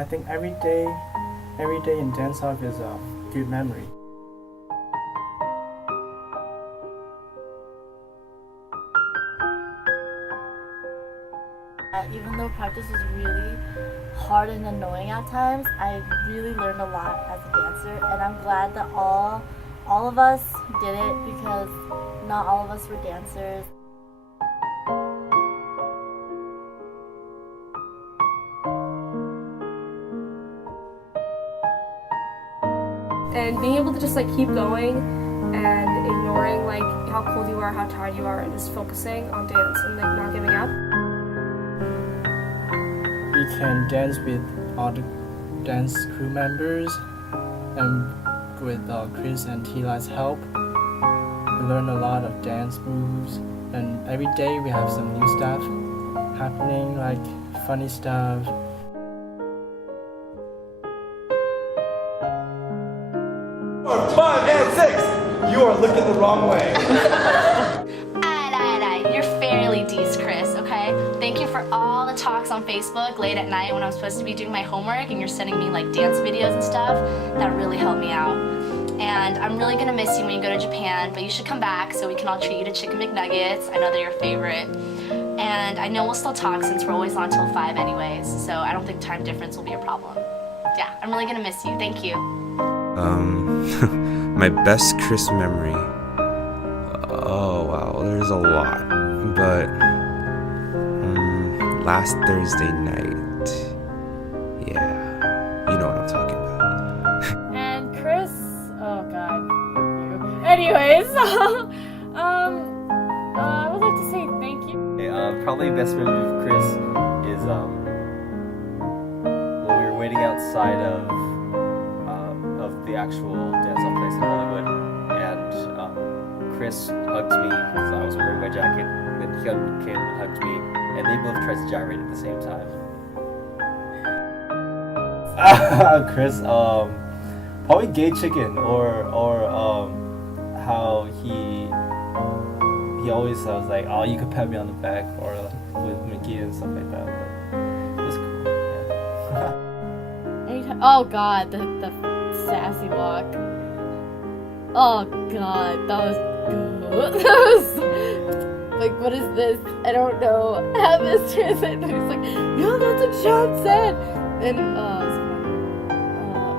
I think every day in dance off is a good memory. Even though practice is really hard and annoying at times, I really learned a lot as a dancer, and I'm glad that all of us did it because not all of us were dancers. And being able to just like keep going and ignoring like how cold you are, how tired you are, and just focusing on dance and like not giving up. We can dance with all the dance crew members, and with Chris and Tila's help, we learn a lot of dance moves, and every day we have some new stuff happening, like funny stuff. 5 and 6! You are looking the wrong way. You're fairly decent, Chris, okay? Thank you for all the talks on Facebook late at night when I'm supposed to be doing my homework and you're sending me like dance videos and stuff. That really helped me out. And I'm really gonna miss you when you go to Japan, but you should come back so we can all treat you to chicken McNuggets. I know they're your favorite. And I know we'll still talk since we're always on till 5 anyways, so I don't think time difference will be a problem. Yeah, I'm really gonna miss you. Thank you. My best Chris memory. Oh wow, there's a lot. But last Thursday night. Yeah, you know what I'm talking about. And Chris, oh god, you. Anyways, I would like to say thank you. Okay, probably best memory of Chris is when we were waiting outside of the actual dance-off place in Hollywood, and Chris hugged me because I was wearing my jacket. Then he came and hugged me, and they both tried to gyrate at the same time. Chris, probably gay chicken, or how he always was like, oh, you could pat me on the back, or like, with Mickey and stuff like that. But it was cool. Yeah. Anytime, oh god, the sassy walk. Oh god, that was good. That was like, what is this? I don't know how this translates. He's like, no, that's what Sean said. And it's funny.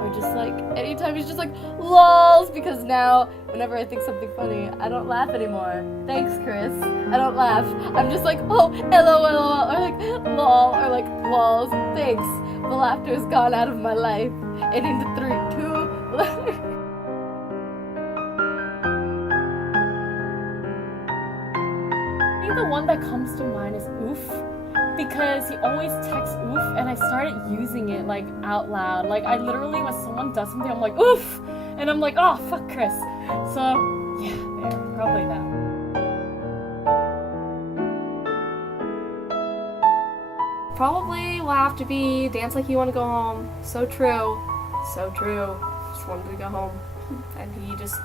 Or just like anytime he's just like lols, because now whenever I think something funny, I don't laugh anymore. Thanks, Chris. I don't laugh. I'm just like, oh, LOL, or like lol, or like lols. Thanks. The laughter is gone out of my life. And into 3, 2. I think the one that comes to mind is oof, because he always texts oof, and I started using it like out loud. Like I literally, when someone does something, I'm like oof, and I'm like, oh fuck Chris. So yeah, there, probably that. Probably will have to be Dance Like You Want to Go Home. So true. So true. Just wanted to go home. And he just,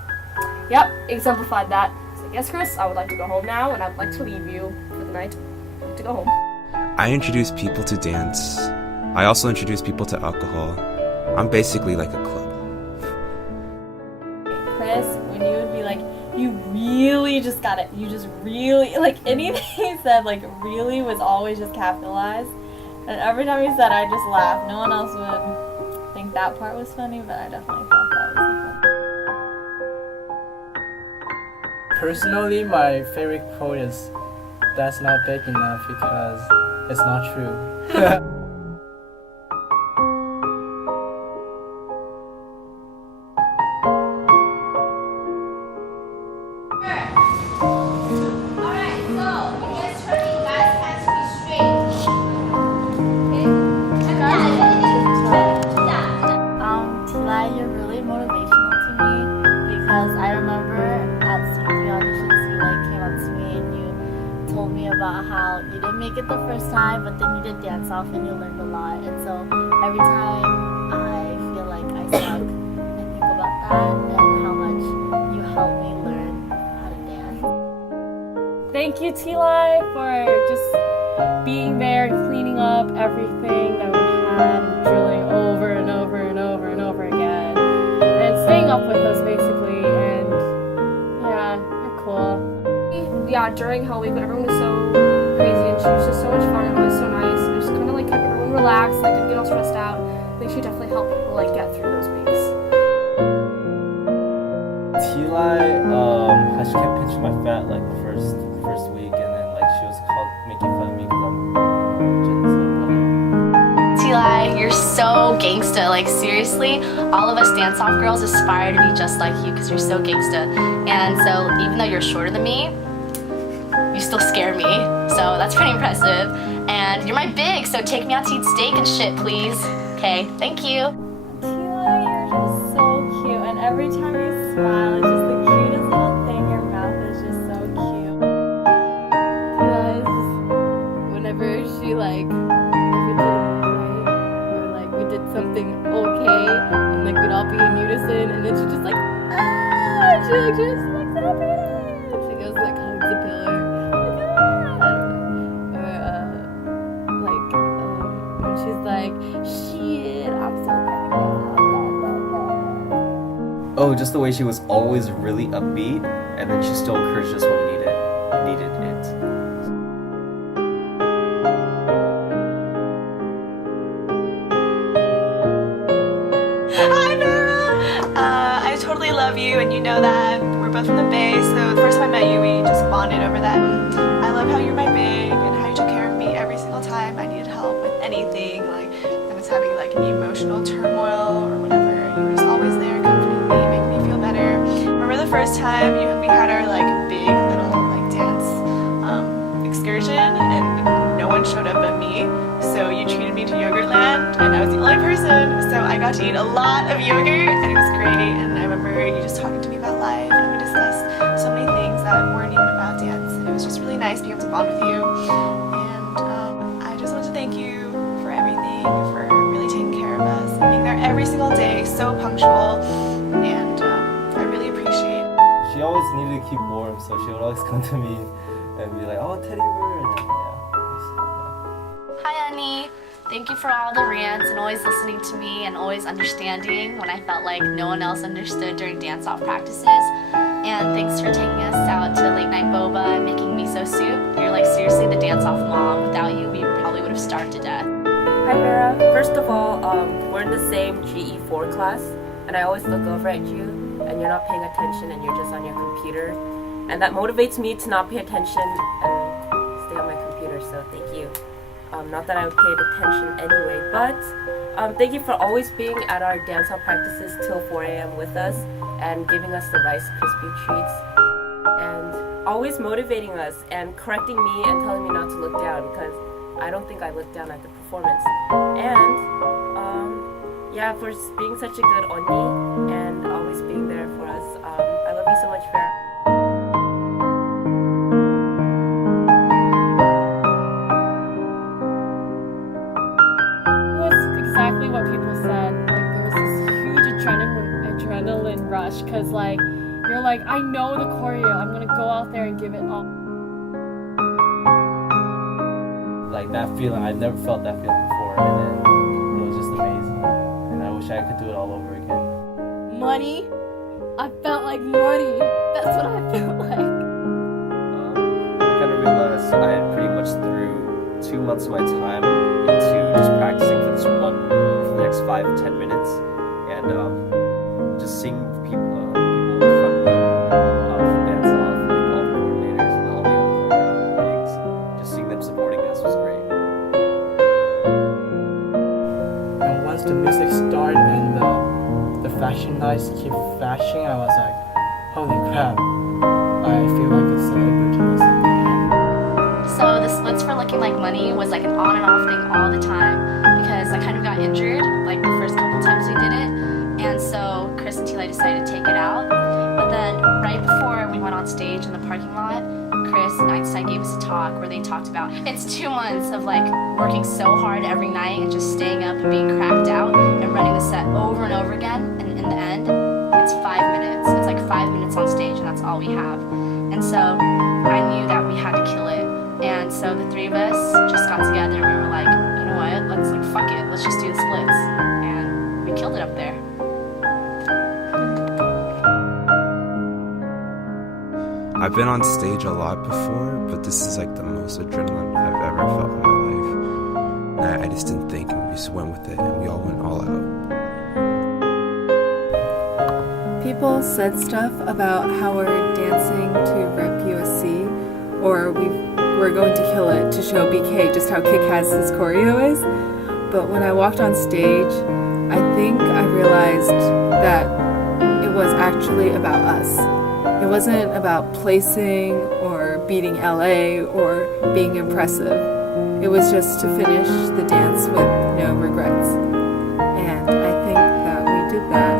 yep, exemplified that. So yes, Chris, I would like to go home now, and I would like to leave you for the night to go home. I introduce people to dance. I also introduce people to alcohol. I'm basically like a club. Chris, when you would be like, you really just got it. You just really, like anything he said, like really was always just capitalized. And every time he said, I just laughed. No one else would think that part was funny, but I definitely thought that was funny. Personally, my favorite quote is, "That's not big enough," because it's not true. You're really motivational to me, because I remember at C3 auditions you like came up to me and you told me about how you didn't make it the first time, but then you did dance off and you learned a lot. And so every time I feel like I suck, I think about that and how much you helped me learn how to dance. Thank you, T-Lai, for just being there and cleaning up everything that we had and drilling yeah, during Hell Week, when everyone was so crazy and she was just so much fun and always so nice, and just kind of like kept everyone relaxed, like didn't get all stressed out. I think she definitely helped people like get through those weeks. T-Lai, how she kept pinching my fat like the first week, and then like she was making fun of me because I'm Jen's little brother. T-Lai, you're so gangsta. Like seriously, all of us dance-off girls aspire to be just like you because you're so gangsta. And so even though you're shorter than me, you still scare me. So that's pretty impressive. And you're my big, so take me out to eat steak and shit, please. Okay, thank you. Tila, you're just so cute, and every time you smile, it's just the cutest little thing. Your mouth is just so cute. Tila is just, whenever she like, if we did a move right, or like we did something okay, and like we'd all be in unison, and then she just like, ah, she like just like celebrated. She goes like hugs the pillar, like ah, I don't know, or when she's like, shit, I'm so glad. Oh, just the way she was always really upbeat, and then she still encouraged us when we needed it. Hi, Vera! I totally love you, and you know that. We're both from the Bay, so the first time I met you, we just bonded over that. I love how you're my babe, and how you took care of me every single time I needed help with anything. Like, I was having like emotional turmoil or whatever. You were just always there, comforting me, making me feel better. Remember the first time we had our like big little like dance excursion, and no one showed up but me. So you treated me to Yogurtland, and I was the only person. So I got to eat a lot of yogurt, and it was great. And I remember you just talking to me about life, and we discussed so many things that weren't even about dance. And it was just really nice being able to bond with you. And I just want to thank you for everything, for really taking care of us, being there every single day, so punctual, and I really appreciate it. She always needed to keep warm, so she would always come to me and be like, "Oh, teddy bear," and then, Hi, Annie. Thank you for all the rants and always listening to me and always understanding when I felt like no one else understood during dance-off practices. And thanks for taking us out to late night boba and making miso soup. You're like seriously the dance-off mom. Without you, we probably would have starved to death. Hi Vera. First of all, we're in the same GE4 class, and I always look over at you, and you're not paying attention, and you're just on your computer, and that motivates me to not pay attention and stay on my computer. So thank you. Not that I would pay attention anyway, but thank you for always being at our dance-hall practices till 4 a.m. with us and giving us the Rice Krispie treats and always motivating us and correcting me and telling me not to look down, because I don't think I looked down at the performance. And yeah, for being such a good Onni and always being there for us. I love you so much, Vera. Exactly what people said. Like there was this huge adrenaline rush, because like you're like, I know the choreo, I'm gonna go out there and give it all. Like that feeling, I'd never felt that feeling before, and then it was just amazing. And I wish I could do it all over again. Money? I felt like money. That's what I felt like. I kind of realized I had pretty much threw 2 months of my time into just practicing for for the next 5-10 minutes, and just seeing people in the front row of dance off, like all the coordinators and all the other gigs, just seeing them supporting us was great. And once the music started and the fashion nights keep flashing, I was like, holy crap, I feel like a celebrity or something. So the splits for Looking Like Money was like an on and off thing all the time, because I kind of got injured like the first couple times we did it, and so Chris and Tila decided to take it out. But then right before we went on stage in the parking lot, Chris and Einstein gave us a talk where they talked about it's 2 months of like working so hard every night and just staying up and being cracked out and running the set over and over again, and in the end it's 5 minutes. It's like 5 minutes on stage, and that's all we have. And so I knew that we had to kill it. And so the three of us just got together and we were like, you know what, let's like, fuck it, let's just do the splits. And we killed it up there. I I've been on stage a lot before, but this is like the most adrenaline I've ever felt in my life. I just didn't think, and we just went with it, and we all went all out. People said stuff about how we're dancing to Rep USC, or we're going to kill it to show BK just how kick-ass his choreo is. But when I walked on stage, I think I realized that it was actually about us. It wasn't about placing or beating LA or being impressive. It was just to finish the dance with no regrets. And I think that we did that.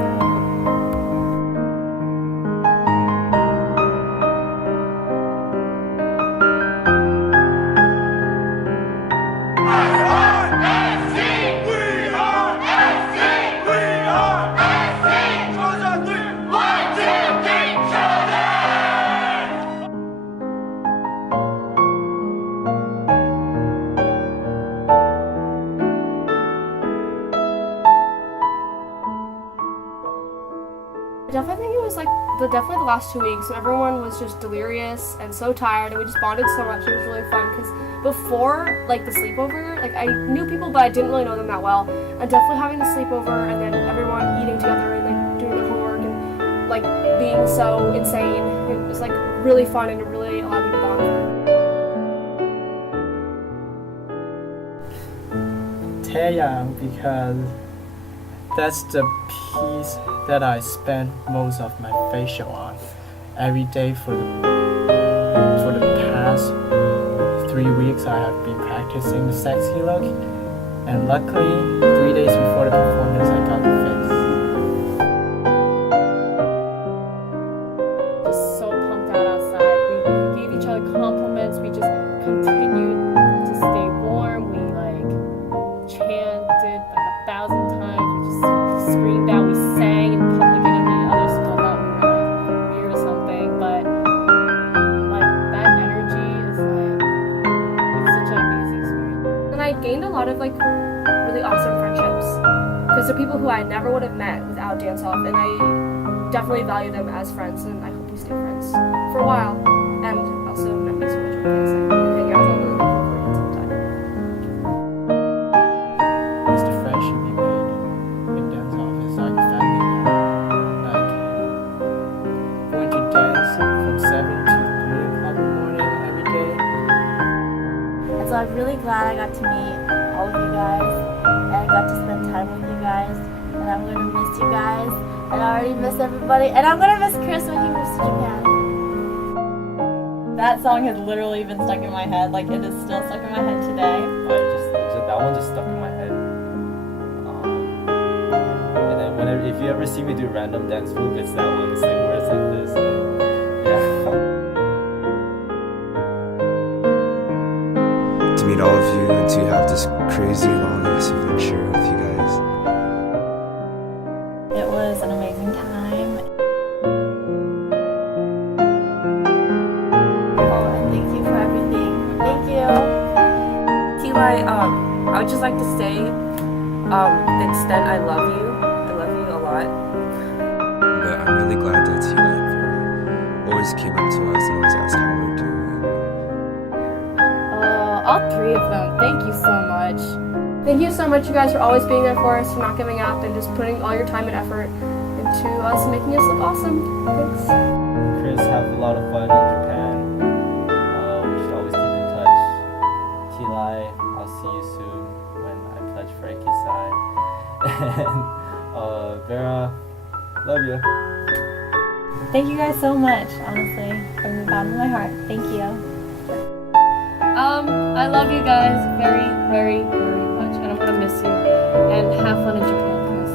I definitely think it was like definitely the last 2 weeks when everyone was just delirious and so tired, and we just bonded so much. It was really fun because before like the sleepover, like I knew people but I didn't really know them that well. And definitely having the sleepover and then everyone eating together and like doing their homework and like being so insane, it was like really fun and it really allowed me to bond. Taeyang, because that's the piece that I spend most of my facial on every day for the past 3 weeks. I have been practicing the sexy look, and luckily 3 days before the performance I got the fix. Just so pumped out outside. We gave each other compliments. We just continued to stay warm. We like chanted like 1,000 times. We just screamed out. We sang in public, and the others still thought we were like weird or something. But like that energy is like it's such an amazing experience. And I gained a lot of like really awesome friendships because they're people who I never would have met without dance off, and I definitely value them as friends, and I hope we stay friends for a while. And also met me so much with dancing. We hang out all the time sometime. It's the friendship we made in dance off. It's like a family now. Like going to dance from 7 to 3 o'clock in the morning every day. And so I'm really glad I got to meet all of you guys, and I got to spend time with you guys, and I'm going to miss you guys, and I already miss everybody, and I'm going to miss Chris when he moves to Japan. That song has literally been stuck in my head. Like it is still stuck in my head today. That one just stuck in my head. And then if you ever see me do random dance move, it's that one. It's like where it's like this. Yeah. To meet all of you and to have this crazy long ass adventure with you guys. It was an amazing time. Oh, and thank you for everything. Thank you. T-Lai, I would just like to say, the extent I love you a lot. But I'm really glad that T-Lai and Vera always came up to us and always asked how we're doing. All three of them. Thank you so much. Thank you so much, you guys, for always being there for us, for not giving up, and just putting all your time and effort into us, making us look awesome. Thanks. Chris, have a lot of fun in Japan. We should always keep in touch. T-Lai, I'll see you soon when I pledge Frankie's side. And Vera, love you. Thank you guys so much, honestly, from the bottom of my heart. Thank you. I love you guys very, very, very much, and I'm gonna miss you. And have fun in Japan, Chris.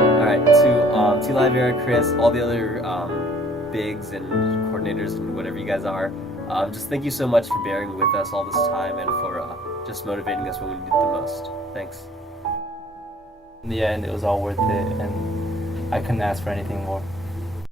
Alright, to T-Lai, Vera, Chris, all the other bigs and coordinators and whatever you guys are, just thank you so much for bearing with us all this time and for just motivating us when we need it the most. Thanks. In the end, it was all worth it, and I couldn't ask for anything more.